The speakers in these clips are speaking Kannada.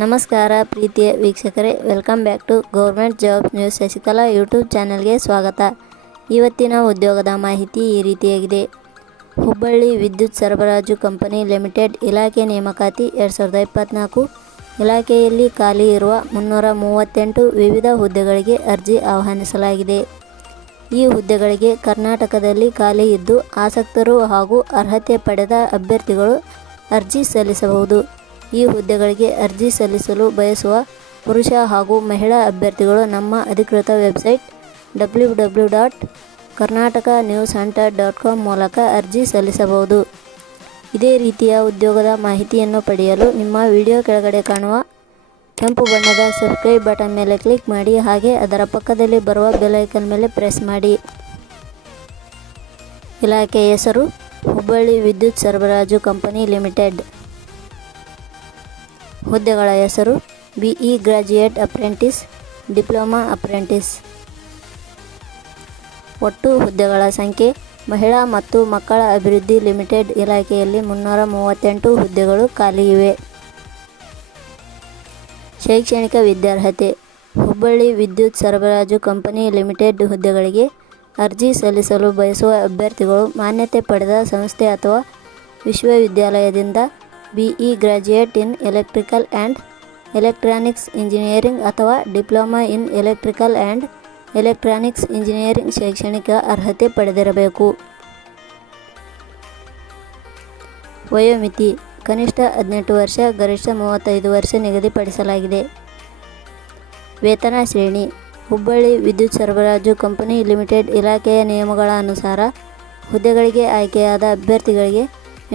ನಮಸ್ಕಾರ ಪ್ರೀತಿಯ ವೀಕ್ಷಕರೇ, welcome back to government job news Shashikala YouTube ಚಾನಲ್ಗೆ ಸ್ವಾಗತ. ಇವತ್ತಿನ ಉದ್ಯೋಗದ ಮಾಹಿತಿ ಈ ರೀತಿಯಾಗಿದೆ. ಹುಬ್ಬಳ್ಳಿ ವಿದ್ಯುತ್ ಸರಬರಾಜು ಕಂಪನಿ ಲಿಮಿಟೆಡ್ ಇಲಾಖೆ ನೇಮಕಾತಿ 2024. ಇಲಾಖೆಯಲ್ಲಿ ಖಾಲಿ ಇರುವ 338 ವಿವಿಧ ಹುದ್ದೆಗಳಿಗೆ ಅರ್ಜಿ ಆಹ್ವಾನಿಸಲಾಗಿದೆ. ಈ ಹುದ್ದೆಗಳಿಗೆ ಕರ್ನಾಟಕದಲ್ಲಿ ಖಾಲಿ ಇದ್ದು ಆಸಕ್ತರು ಹಾಗೂ ಅರ್ಹತೆ ಪಡೆದ ಅಭ್ಯರ್ಥಿಗಳು ಅರ್ಜಿ ಸಲ್ಲಿಸಬಹುದು. ಈ ಹುದ್ದೆಗಳಿಗೆ ಅರ್ಜಿ ಸಲ್ಲಿಸಲು ಬಯಸುವ ಪುರುಷ ಹಾಗೂ ಮಹಿಳಾ ಅಭ್ಯರ್ಥಿಗಳು ನಮ್ಮ ಅಧಿಕೃತ ವೆಬ್ಸೈಟ್ www.karnataknewshunter.com ಮೂಲಕ ಅರ್ಜಿ ಸಲ್ಲಿಸಬಹುದು. ಇದೇ ರೀತಿಯ ಉದ್ಯೋಗದ ಮಾಹಿತಿಯನ್ನು ಪಡೆಯಲು ನಿಮ್ಮ ವಿಡಿಯೋ ಕೆಳಗಡೆ ಕಾಣುವ ಕೆಂಪು ಬಣ್ಣದ ಸಬ್ಸ್ಕ್ರೈಬ್ ಬಟನ್ ಮೇಲೆ ಕ್ಲಿಕ್ ಮಾಡಿ, ಹಾಗೆ ಅದರ ಪಕ್ಕದಲ್ಲಿ ಬರುವ ಬೆಲ್ ಐಕಾನ್ ಮೇಲೆ ಪ್ರೆಸ್ ಮಾಡಿ. ಇಲಾಖೆ ಹೆಸರು ಹುಬ್ಬಳ್ಳಿ ವಿದ್ಯುತ್ ಸರಬರಾಜು ಕಂಪನಿ ಲಿಮಿಟೆಡ್. ಹುದ್ದೆಗಳ ಹೆಸರು BE graduate apprentice, diploma apprentice. ಒಟ್ಟು ಹುದ್ದೆಗಳ ಸಂಖ್ಯೆ ಮಹಿಳಾ ಮತ್ತು ಮಕ್ಕಳ ಅಭಿವೃದ್ಧಿ ಲಿಮಿಟೆಡ್ ಇಲಾಖೆಯಲ್ಲಿ 338 ಹುದ್ದೆಗಳು ಖಾಲಿ ಇವೆ. ಶೈಕ್ಷಣಿಕ ವಿದ್ಯಾರ್ಹತೆ ಹುಬ್ಬಳ್ಳಿ ವಿದ್ಯುತ್ ಸರಬರಾಜು ಕಂಪನಿ ಲಿಮಿಟೆಡ್ ಹುದ್ದೆಗಳಿಗೆ ಅರ್ಜಿ ಸಲ್ಲಿಸಲು ಬಯಸುವ ಅಭ್ಯರ್ಥಿಗಳು ಮಾನ್ಯತೆ ಪಡೆದ ಸಂಸ್ಥೆ ಅಥವಾ ವಿಶ್ವವಿದ್ಯಾಲಯದಿಂದ BE graduate in electrical and electronics engineering ಅಥವಾ diploma in electrical and electronics engineering ಶೈಕ್ಷಣಿಕ ಅರ್ಹತೆ ಪಡೆದಿರಬೇಕು. ವಯೋಮಿತಿ ಕನಿಷ್ಠ 18 ವರ್ಷ, ಗರಿಷ್ಠ 35 ವರ್ಷ ನಿಗದಿಪಡಿಸಲಾಗಿದೆ. ವೇತನ ಶ್ರೇಣಿ ಹುಬ್ಬಳ್ಳಿ ವಿದ್ಯುತ್ ಸರಬರಾಜು ಕಂಪನಿ ಲಿಮಿಟೆಡ್ ಇಲಾಖೆಯ ನಿಯಮಗಳ ಅನುಸಾರ ಹುದ್ದೆಗಳಿಗೆ ಆಯ್ಕೆಯಾದ ಅಭ್ಯರ್ಥಿಗಳಿಗೆ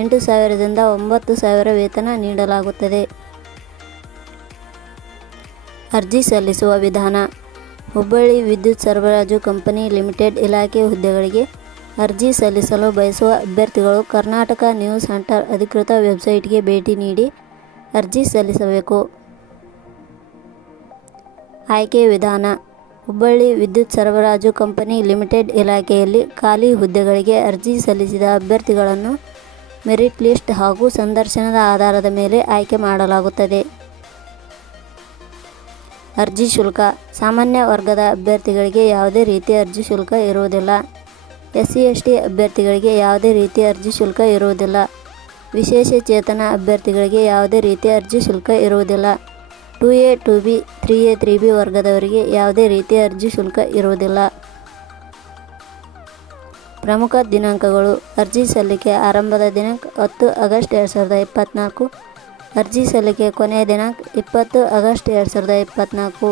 8,000 ದಿಂದ 9,000 ವೇತನ ನೀಡಲಾಗುತ್ತದೆ. ಅರ್ಜಿ ಸಲ್ಲಿಸುವ ವಿಧಾನ ಹುಬ್ಬಳ್ಳಿ ವಿದ್ಯುತ್ ಸರಬರಾಜು ಕಂಪನಿ ಲಿಮಿಟೆಡ್ ಇಲಾಖೆ ಹುದ್ದೆಗಳಿಗೆ ಅರ್ಜಿ ಸಲ್ಲಿಸಲು ಬಯಸುವ ಅಭ್ಯರ್ಥಿಗಳು ಕರ್ನಾಟಕ ನ್ಯೂಸ್ ಹಂಟರ್ ಅಧಿಕೃತ ವೆಬ್ಸೈಟ್ಗೆ ಭೇಟಿ ನೀಡಿ ಅರ್ಜಿ ಸಲ್ಲಿಸಬೇಕು. ಆಯ್ಕೆ ವಿಧಾನ ಹುಬ್ಬಳ್ಳಿ ವಿದ್ಯುತ್ ಸರಬರಾಜು ಕಂಪನಿ ಲಿಮಿಟೆಡ್ ಇಲಾಖೆಯಲ್ಲಿ ಖಾಲಿ ಹುದ್ದೆಗಳಿಗೆ ಅರ್ಜಿ ಸಲ್ಲಿಸಿದ ಅಭ್ಯರ್ಥಿಗಳನ್ನು ಮೆರಿಟ್ ಲಿಸ್ಟ್ ಹಾಗೂ ಸಂದರ್ಶನದ ಆಧಾರದ ಮೇಲೆ ಆಯ್ಕೆ ಮಾಡಲಾಗುತ್ತದೆ. ಅರ್ಜಿ ಶುಲ್ಕ ಸಾಮಾನ್ಯ ವರ್ಗದ ಅಭ್ಯರ್ಥಿಗಳಿಗೆ ಯಾವುದೇ ರೀತಿಯ ಅರ್ಜಿ ಶುಲ್ಕ ಇರುವುದಿಲ್ಲ. SC/ST ಅಭ್ಯರ್ಥಿಗಳಿಗೆ ಯಾವುದೇ ರೀತಿಯ ಅರ್ಜಿ ಶುಲ್ಕ ಇರುವುದಿಲ್ಲ. ವಿಶೇಷ ಚೇತನ ಅಭ್ಯರ್ಥಿಗಳಿಗೆ ಯಾವುದೇ ರೀತಿಯ ಅರ್ಜಿ ಶುಲ್ಕ ಇರುವುದಿಲ್ಲ. 2A 2B 3A 3B ವರ್ಗದವರಿಗೆ ಯಾವುದೇ ರೀತಿಯ ಅರ್ಜಿ ಶುಲ್ಕ ಇರುವುದಿಲ್ಲ. ಪ್ರಮುಖ ದಿನಾಂಕಗಳು ಅರ್ಜಿ ಸಲ್ಲಿಕೆ ಆರಂಭದ ದಿನಾಂಕ 10 ಆಗಸ್ಟ್ 2024. ಅರ್ಜಿ ಸಲ್ಲಿಕೆ ಕೊನೆಯ ದಿನಾಂಕ 20 ಆಗಸ್ಟ್ 2024.